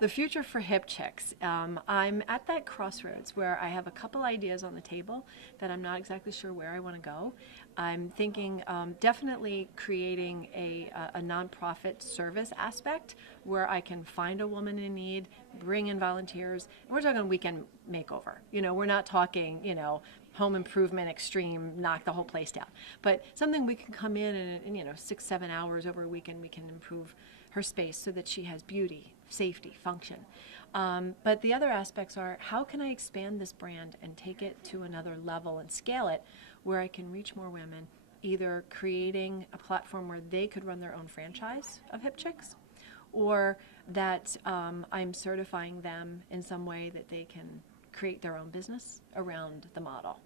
The future for Hip Chicks. I'm at that crossroads where I have a couple ideas on the table that I'm not exactly sure where I want to go. I'm thinking definitely creating a nonprofit service aspect where I can find a woman in need, bring in volunteers, and we're talking weekend makeover. We're not talking, home improvement extreme, knock the whole place down, but something we can come in and 6-7 hours over a weekend, we can improve her space so that she has beauty, safety, function. But the other aspects are, how can I expand this brand and take it to another level and scale it where I can reach more women, either creating a platform where they could run their own franchise of Hip Chicks, or that I'm certifying them in some way that they can create their own business around the model.